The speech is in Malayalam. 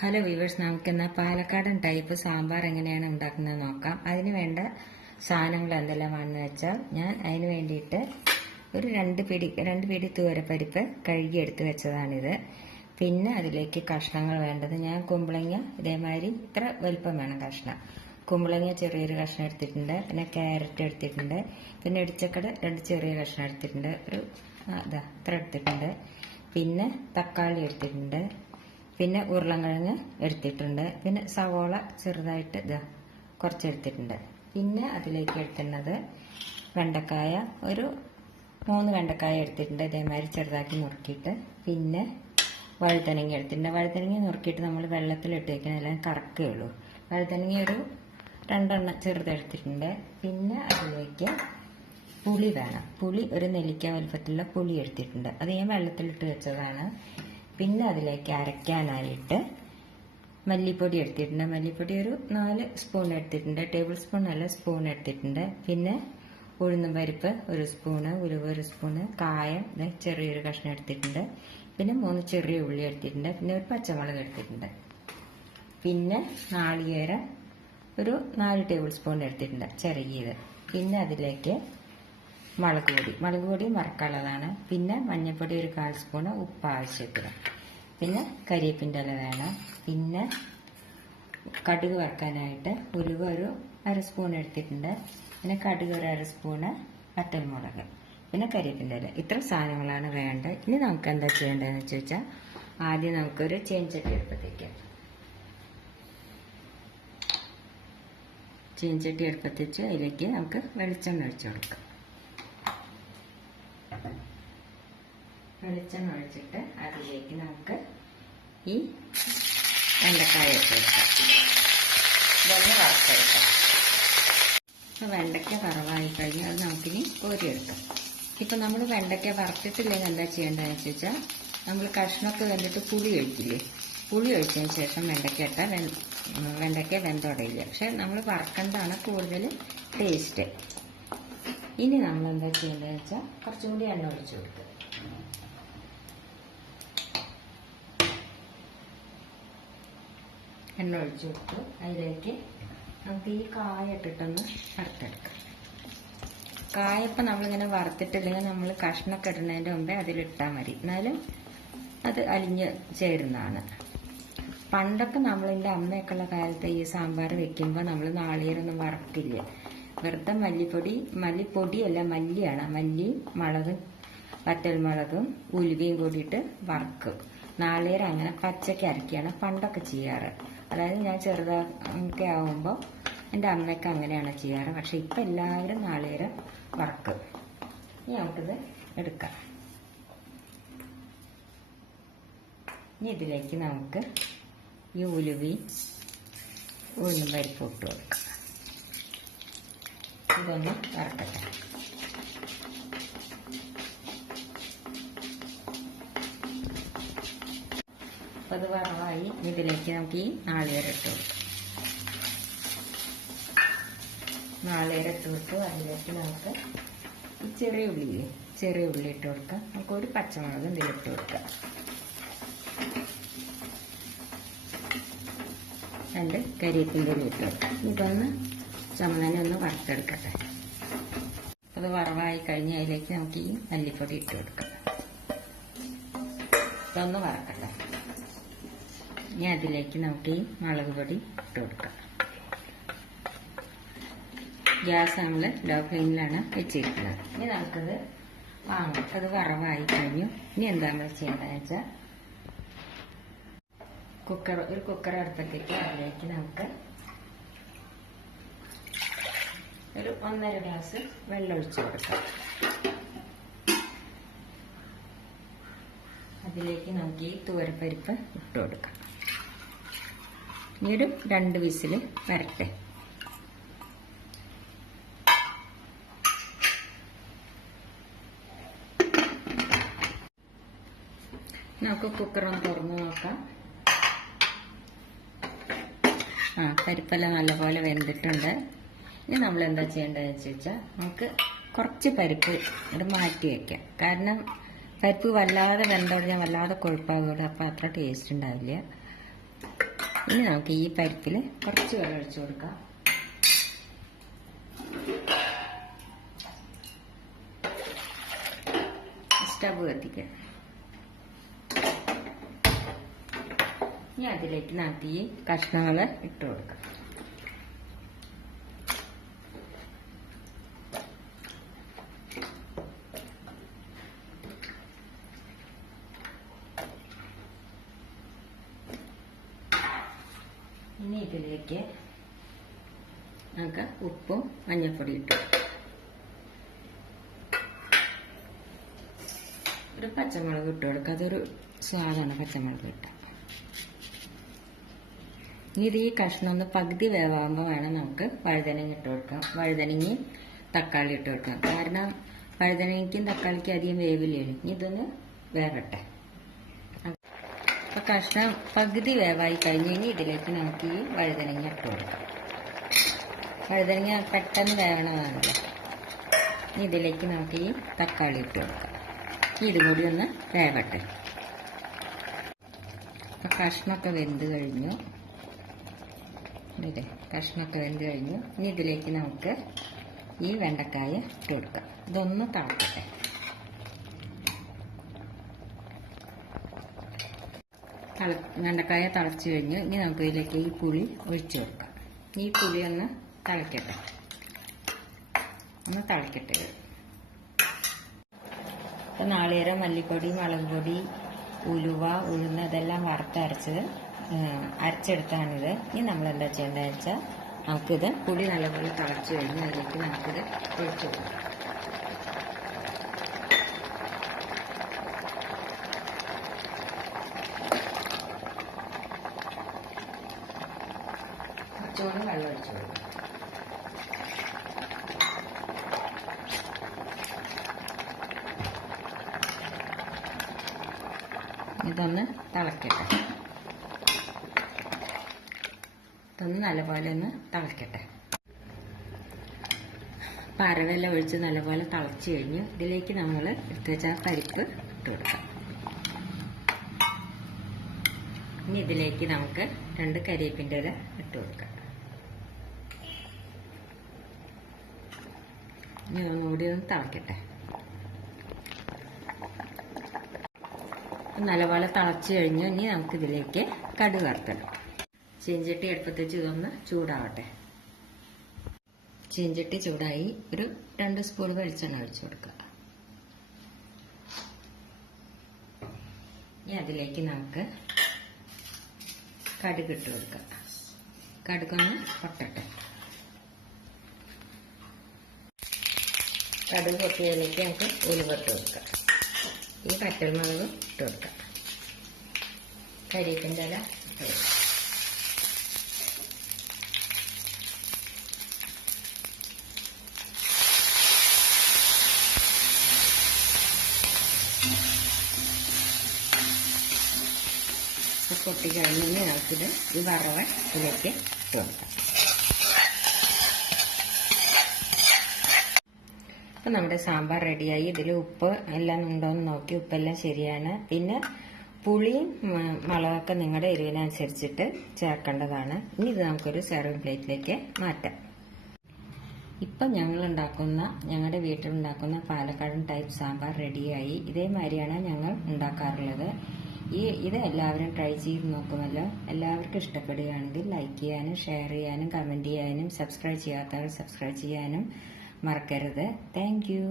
ഹലോ വ്യൂവേഴ്സ്, നമുക്കിന്ന് പാലക്കാടൻ ടൈപ്പ് സാമ്പാർ എങ്ങനെയാണ് ഉണ്ടാക്കുന്നത് നോക്കാം. അതിന് വേണ്ട സാധനങ്ങൾ എന്തെല്ലാമാണെന്ന് വെച്ചാൽ, ഞാൻ അതിന് വേണ്ടിയിട്ട് ഒരു രണ്ട് പിടി തൂരപ്പരിപ്പ് കഴുകി എടുത്ത് വെച്ചതാണിത്. പിന്നെ അതിലേക്ക് കഷ്ണങ്ങൾ വേണ്ടത്, ഞാൻ കുമ്പളങ്ങ ഇതേമാതിരി ഇത്ര വലിപ്പം വേണം കഷ്ണം. കുമ്പളങ്ങ ചെറിയൊരു കഷ്ണം എടുത്തിട്ടുണ്ട്, പിന്നെ ക്യാരറ്റ് എടുത്തിട്ടുണ്ട്, പിന്നെ ഇടിച്ചക്കട 2 ചെറിയ കഷ്ണം എടുത്തിട്ടുണ്ട്, ഇത്ര എടുത്തിട്ടുണ്ട്. പിന്നെ തക്കാളി എടുത്തിട്ടുണ്ട്, പിന്നെ ഉരുളൻകിഴങ്ങ് എടുത്തിട്ടുണ്ട്, പിന്നെ സവോള ചെറുതായിട്ട് കുറച്ചെടുത്തിട്ടുണ്ട്. പിന്നെ അതിലേക്ക് എടുക്കുന്നത് വെണ്ടക്കായ, ഒരു 3 വെണ്ടക്കായ എടുത്തിട്ടുണ്ട്, ഇതേമാതിരി ചെറുതാക്കി നുറുക്കിയിട്ട്. പിന്നെ വഴുതനങ്ങ എടുത്തിട്ടുണ്ട്. വഴുതനങ്ങ നുറുക്കിയിട്ട് നമ്മൾ വെള്ളത്തിലിട്ട് വയ്ക്കണമെല്ലാം കറക്കുകയുള്ളൂ. വഴുതനങ്ങ ഒരു 2 എണ്ണം ചെറുതെടുത്തിട്ടുണ്ട്. പിന്നെ അതിലേക്ക് പുളി വേണം. പുളി ഒരു നെല്ലിക്ക വലുപ്പത്തിലുള്ള പുളി എടുത്തിട്ടുണ്ട്, അത് ഞാൻ വെള്ളത്തിലിട്ട് വെച്ചതാണ്. പിന്നെ അതിലേക്ക് അരയ്ക്കാനായിട്ട് മല്ലിപ്പൊടി എടുത്തിട്ടുണ്ട്. മല്ലിപ്പൊടി ഒരു 4 സ്പൂൺ എടുത്തിട്ടുണ്ട്, ടേബിൾ സ്പൂൺ അല്ല, സ്പൂൺ എടുത്തിട്ടുണ്ട്. പിന്നെ ഉഴുന്നും പരിപ്പ് 1 സ്പൂണ്, ഉലുവ 1 സ്പൂണ്, കായം ചെറിയൊരു കഷ്ണം എടുത്തിട്ടുണ്ട്. പിന്നെ 3 ചെറിയ ഉള്ളി എടുത്തിട്ടുണ്ട്. പിന്നെ ഒരു പച്ചമുളക് എടുത്തിട്ടുണ്ട്. പിന്നെ നാളികേരം ഒരു 4 ടേബിൾ സ്പൂൺ എടുത്തിട്ടുണ്ട്, ചെറിയത്. പിന്നെ അതിലേക്ക് മുളക് പൊടി മറക്കാനുള്ളതാണ്. പിന്നെ മഞ്ഞൾപ്പൊടി ഒരു 1/4 സ്പൂണ്, ഉപ്പ് ആവശ്യത്തിന്. പിന്നെ കരിവേപ്പിൻ്റെ ഇല വേണം. പിന്നെ കടുക് വറുക്കാനായിട്ട് ഉലുവ ഒരു 1/2 സ്പൂൺ എടുത്തിട്ടുണ്ട്. പിന്നെ കടുക് ഒരു 1/2 സ്പൂണ്, വറ്റൽമുളക്, പിന്നെ കരിവേപ്പിൻ്റെ ഇല. ഇത്ര സാധനങ്ങളാണ് വേണ്ടത്. ഇനി നമുക്ക് എന്താ ചെയ്യേണ്ടതെന്ന് വെച്ചാൽ, ആദ്യം നമുക്കൊരു ചീനച്ചട്ടി എടുപ്പത്തേക്ക് വെച്ച് അതിലേക്ക് നമുക്ക് വെളിച്ചെണ്ണ ഒഴിച്ചു കൊടുക്കാം. വെളിച്ചെണ്ണ ഒഴിച്ചിട്ട് അതിലേക്ക് നമുക്ക് ഈ വെണ്ടക്കായ ഇട്ട് കൊടുക്കാം. ഇതൊന്ന് വറുത്തെടുക്കാം. ഇപ്പോൾ വെണ്ടയ്ക്ക വറവായി കഴിഞ്ഞാൽ അത് നമുക്കിനി കോരിയെടുക്കാം. ഇപ്പം നമ്മൾ വെണ്ടയ്ക്ക വറുത്തിട്ടില്ലെങ്കിൽ എന്താ ചെയ്യേണ്ടതെന്ന് വെച്ചാൽ, നമ്മൾ കഷ്ണമൊക്കെ വെന്തിട്ട് പുളി ഒഴിക്കില്ലേ, പുളി ഒഴിച്ചതിന് ശേഷം വെണ്ടയ്ക്ക ഇട്ടാൽ വെണ്ടയ്ക്ക വെന്തുടയില്ല. പക്ഷെ നമ്മൾ വറക്കേണ്ടതാണ് കൂടുതൽ ടേസ്റ്റ്. ഇനി നമ്മൾ എന്താ ചെയ്യേണ്ടതെന്ന് വെച്ചാൽ, കുറച്ചും കൂടി എണ്ണ ഒഴിച്ചു കൊടുക്കുക. എണ്ണ ഒഴിച്ചു കൊടുത്തു. അതിലേക്ക് നമുക്ക് ഈ കായ ഇട്ടിട്ടൊന്ന് വറുത്തെടുക്കാം. കായപ്പം നമ്മളിങ്ങനെ വറുത്തിട്ടില്ലെങ്കിൽ നമ്മൾ കഷ്ണമൊക്കെ ഇടുന്നതിൻ്റെ മുമ്പേ അതിലിട്ടാൽ മതി, എന്നാലും അത് അലിഞ്ഞ് ചേരുന്നതാണ്. പണ്ടൊക്കെ നമ്മളതിൻ്റെ അമ്മയൊക്കെയുള്ള കാലത്ത് ഈ സാമ്പാർ വെക്കുമ്പോൾ നമ്മൾ നാളികേരമൊന്നും വറക്കില്ല. വെറുതെ മല്ലിപ്പൊടിയല്ല, മല്ലിയാണ്. മല്ലിയും മുളകും വറ്റൽമുളകും ഉലുവയും കൂടിയിട്ട് വറക്കും. നാളികേരം അങ്ങനെ പച്ചയ്ക്ക് അരക്കുകയാണ് പണ്ടൊക്കെ ചെയ്യാറ്. അതായത് ഞാൻ ചെറുതൊക്കെ ആവുമ്പോൾ എൻ്റെ അമ്മയൊക്കെ അങ്ങനെയാണ് ചെയ്യാറ്. പക്ഷെ ഇപ്പം എല്ലാവരും നാളികേരം വറക്കും. ഇനി നമുക്കിത് എടുക്കാം. ഇനി ഇതിലേക്ക് നമുക്ക് ഈ ഉലുവയും ഉഴുന്നും പരിപ്പും ഇട്ട് കൊടുക്കാം. ഇതൊന്ന് വറക്കട്ടെ. അപ്പോൾ അത് വറവായി. ഇതിലേക്ക് നമുക്ക് ഈ നാളികേരം ഇട്ട് കൊടുക്കാം. നാളികേരം ഇട്ട് കൊടുത്തു. അതിലേക്ക് നമുക്ക് ഈ ചെറിയ ഉള്ളി ഇട്ട് കൊടുക്കാം. നമുക്ക് ഒരു പച്ചമുളകും ഇതിലിട്ട് കൊടുക്കാം. 2 കരിവേപ്പിൻ്റെ ഇല ഇട്ട് കൊടുക്കാം. ഇതൊന്ന് ചമ്മനെ ഒന്ന് വറുത്തെടുക്കട്ടെ. അത് വറവായി കഴിഞ്ഞ് അതിലേക്ക് നമുക്ക് ഈ മല്ലിപ്പൊടി ഇട്ട് കൊടുക്കാം. ഇതൊന്ന് വറക്കട്ടെ. ഇനി അതിലേക്ക് നമുക്ക് ഈ മുളക് പൊടി ഇട്ട് കൊടുക്കാം. ഗ്യാസ് നമ്മൾ ലോ ഫ്ലെയിമിലാണ് വെച്ചിരിക്കുന്നത്. ഇനി നമുക്കത് വാങ്ങാം. അത് വറവായി കഴിഞ്ഞു. ഇനി എന്താ നമ്മൾ ചെയ്യേണ്ടതെന്ന് വെച്ചാൽ, ഒരു കുക്കർ അടുപ്പത്തേക്ക് അതിലേക്ക് നമുക്ക് ഒരു 1.5 ഗ്ലാസ് വെള്ളം ഒഴിച്ചു കൊടുക്കാം. അതിലേക്ക് നമുക്ക് ഈ തൂരപ്പരിപ്പ് ഇട്ട് കൊടുക്കാം. ഇനി ഒരു 2 വിസിൽ വരട്ടെ. നമുക്ക് കുക്കറൊന്ന് തുറന്ന് നോക്കാം. പരിപ്പെല്ലാം നല്ലപോലെ വെന്തിട്ടുണ്ട്. ഇനി നമ്മൾ എന്താ ചെയ്യേണ്ടതെന്ന് വെച്ചാൽ, നമുക്ക് കുറച്ച് പരിപ്പ് ഇത് മാറ്റി വയ്ക്കാം. കാരണം പരിപ്പ് വല്ലാതെ വെന്തോടെ ഞാൻ വല്ലാതെ കൊഴുപ്പാകുള്ളൂ, അപ്പോൾ അത്ര ടേസ്റ്റ് ഉണ്ടാവില്ല. ഇനി നമുക്ക് ഈ പരിപ്പിൽ കുറച്ച് വെള്ളം ഒഴിച്ചു കൊടുക്കാം. സ്റ്റവ് കത്തിക്കാം. ഇനി അതിലേക്ക് നമുക്ക് ഈ കഷ്ണങ്ങൾ ഇട്ട് കൊടുക്കാം. ഇനി ഇതിലേക്ക് നമുക്ക് ഉപ്പും മഞ്ഞൾപ്പൊടി ഇട്ടു. ഒരു പച്ചമുളക് ഇട്ട് കൊടുക്കുക. അതൊരു സ്വാദാണ് പച്ചമുളക് ഇട്ട. ഇനി ഇത് ഈ കഷ്ണം ഒന്ന് പകുതി വേവാകുമ്പോൾ വേണം നമുക്ക് വഴുതനങ്ങ ഇട്ട് കൊടുക്കാം. വഴുതനങ്ങയും തക്കാളി ഇട്ട് കൊടുക്കാം. കാരണം വഴുതനങ്ങയ്ക്കും തക്കാളിക്കും അധികം വേവില്ലല്ലോ. ഇനി ഇതൊന്ന് വേവട്ടെ. അപ്പൊ കഷ്ണം പകുതി വേവായി കഴിഞ്ഞ് ഇനി ഇതിലേക്ക് നമുക്ക് ഈ വഴുതനങ്ങ ഇട്ട് കൊടുക്കാം. വഴുതനങ്ങ പെട്ടെന്ന് വേവണതാണല്ലോ. ഇനി ഇതിലേക്ക് നമുക്ക് ഈ തക്കാളി ഇട്ട് കൊടുക്കാം. ഇതും കൂടി ഒന്ന് വേവട്ടെ. അപ്പം കഷ്ണമൊക്കെ വെന്ത് കഴിഞ്ഞു. ഇല്ലേ, കഷ്ണമൊക്കെ വെന്ത് കഴിഞ്ഞു. ഇനി ഇതിലേക്ക് നമുക്ക് ഈ വെണ്ടക്കായ ഇട്ട് കൊടുക്കാം. ഇതൊന്ന് തിളക്കട്ടെ. വെണ്ടക്കായ തിളച്ച് കഴിഞ്ഞു. ഇനി നമുക്ക് ഇതിലേക്ക് ഈ പുളി ഒഴിച്ചു കൊടുക്കാം. ഈ പുളി ഒന്ന് തിളക്കട്ടെ. ഒന്ന് തിളക്കട്ടെ. ഇപ്പം നാളികേരം, മല്ലിപ്പൊടി, മുളക് പൊടി, ഉലുവ, ഉഴുന്ന് ഇതെല്ലാം അരച്ചെടുത്താണിത്. ഇനി നമ്മൾ എന്താ ചെയ്യേണ്ടതെന്ന് വെച്ചാൽ നമുക്കിത് പുളി നല്ലപോലെ തിളച്ച് കഴിഞ്ഞ് അതിലേക്ക് നമുക്കിത് ഒഴിച്ചു കൊടുക്കാം. കുറച്ചുകൂടി വെള്ളം ഒഴിച്ചു കൊടുക്കാം. ഇതൊന്ന് തിളക്കട്ടെ. ഇതൊന്ന് നല്ലപോലെ ഒന്ന് തിളക്കട്ടെ. അരവെല്ലാം ഒഴിച്ച് നല്ലപോലെ തിളച്ച് കഴിഞ്ഞു. ഇതിലേക്ക് നമ്മൾ എടുത്ത് വെച്ച പരിപ്പ് ഇട്ട് കൊടുക്കാം. ഇനി ഇതിലേക്ക് നമുക്ക് 2 കരിവേപ്പിൻ്റെ ഇല ഇട്ട് കൊടുക്കാം. ഇനി ഒന്നുകൂടി ഒന്ന് തിളക്കട്ടെ. നല്ലപോലെ തിളച്ച് കഴിഞ്ഞു. ഇനി നമുക്കിതിലേക്ക് കടുക് വറുത്തിടാം. ചീഞ്ചട്ടി അടുപ്പത്ത് വെച്ച് ഇതൊന്ന് ചൂടാവട്ടെ. ചീഞ്ചട്ടി ചൂടായി. ഒരു 2 സ്പൂൺ വെളിച്ചെണ്ണ ഒഴിച്ചു കൊടുക്കുക. ഇനി അതിലേക്ക് നമുക്ക് കടുക് ഇട്ട് കൊടുക്കാം. കടുകൊന്ന് പൊട്ടട്ടെ. കടുക് പൊട്ടിയതിലേക്ക് നമുക്ക് ഉലുവ ഇട്ട് കൊടുക്കാം. ഈ പച്ചമുളകും ഇട്ട് കൊടുക്കാം. കരിവേപ്പിൻ്റെ ഇല ഇട്ട് കൊടുക്കാം. പൊട്ടി കഴിഞ്ഞ് നമുക്കിത് ഈ വറവ് ഇതിലേക്ക് ഇട്ട് കൊടുക്കാം. അപ്പം നമ്മുടെ സാമ്പാർ റെഡിയായി. ഇതിൽ ഉപ്പ് എല്ലാം ഉണ്ടോയെന്ന് നോക്കി ഉപ്പെല്ലാം ശരിയാണ്. പിന്നെ പുളിയും മുളകൊക്കെ നിങ്ങളുടെ എരിവിനനുസരിച്ചിട്ട് ചേർക്കേണ്ടതാണ്. ഇനി ഇത് നമുക്കൊരു സെർവിങ് പ്ലേറ്റിലേക്ക് മാറ്റാം. ഇപ്പം ഞങ്ങളുടെ വീട്ടിലുണ്ടാക്കുന്ന പാലക്കാടൻ ടൈപ്പ് സാമ്പാർ റെഡിയായി. ഇതേമാതിരിയാണ് ഞങ്ങൾ ഉണ്ടാക്കാറുള്ളത്. ഇത് എല്ലാവരും ട്രൈ ചെയ്ത് നോക്കുമല്ലോ. എല്ലാവർക്കും ഇഷ്ടപ്പെടുകയാണെങ്കിൽ ലൈക്ക് ചെയ്യാനും ഷെയർ ചെയ്യാനും കമൻറ്റ് ചെയ്യാനും സബ്സ്ക്രൈബ് ചെയ്യാത്തവർ സബ്സ്ക്രൈബ് ചെയ്യാനും മറക്കരുത്. Thank you.